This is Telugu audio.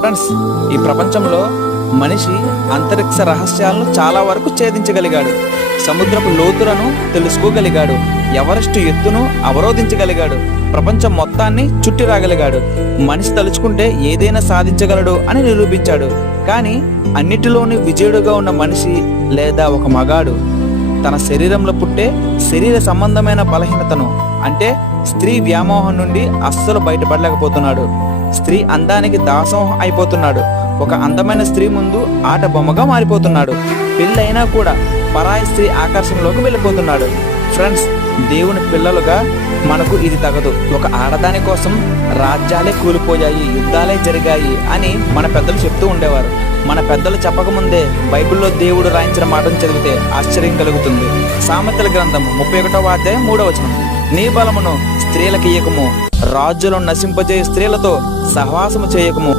ఫ్రెండ్స్, ఈ ప్రపంచంలో మనిషి అంతరిక్ష రహస్యాలను చాలా వరకు ఛేదించగలిగాడు. సముద్రపు లోతులను తెలుసుకోగలిగాడు. ఎవరెస్ట్ ఎత్తును అవరోధించగలిగాడు. ప్రపంచం మొత్తాన్ని చుట్టి రాగలిగాడు. మనిషి తలుచుకుంటే ఏదైనా సాధించగలడు అని నిరూపించాడు. కానీ అన్నిటిలోని విజయుడుగా ఉన్న మనిషి లేదా ఒక మగాడు తన శరీరంలో పుట్టే శరీర సంబంధమైన బలహీనతను, అంటే స్త్రీ వ్యామోహం నుండి అస్సలు బయటపడలేకపోతున్నాడు. స్త్రీ అందానికి దాసోహం అయిపోతున్నాడు. ఒక అందమైన స్త్రీ ముందు ఆట బొమ్మగా మారిపోతున్నాడు. పెళ్ళైనా కూడా పరాయి స్త్రీ ఆకర్షణలోకి వెళ్ళిపోతున్నాడు. ఫ్రెండ్స్, దేవుని పిల్లలుగా మనకు ఇది తగదు. ఒక ఆడదాని కోసం రాజ్యాలే కూలిపోయాయి, యుద్ధాలే జరిగాయి అని మన పెద్దలు చెప్తూ ఉండేవారు. మన పెద్దలు చెప్పకముందే బైబిల్లో దేవుడు రాయించిన మాటను చదివితే ఆశ్చర్యం కలుగుతుంది. సామెతల గ్రంథం 31వ అధ్యాయం 3వ వచనం, నీ బలమును స్త్రీలకు ఇయ్యకము, రాజులను నశింపజేయ స్త్రీలతో సహవాసము చేయకము.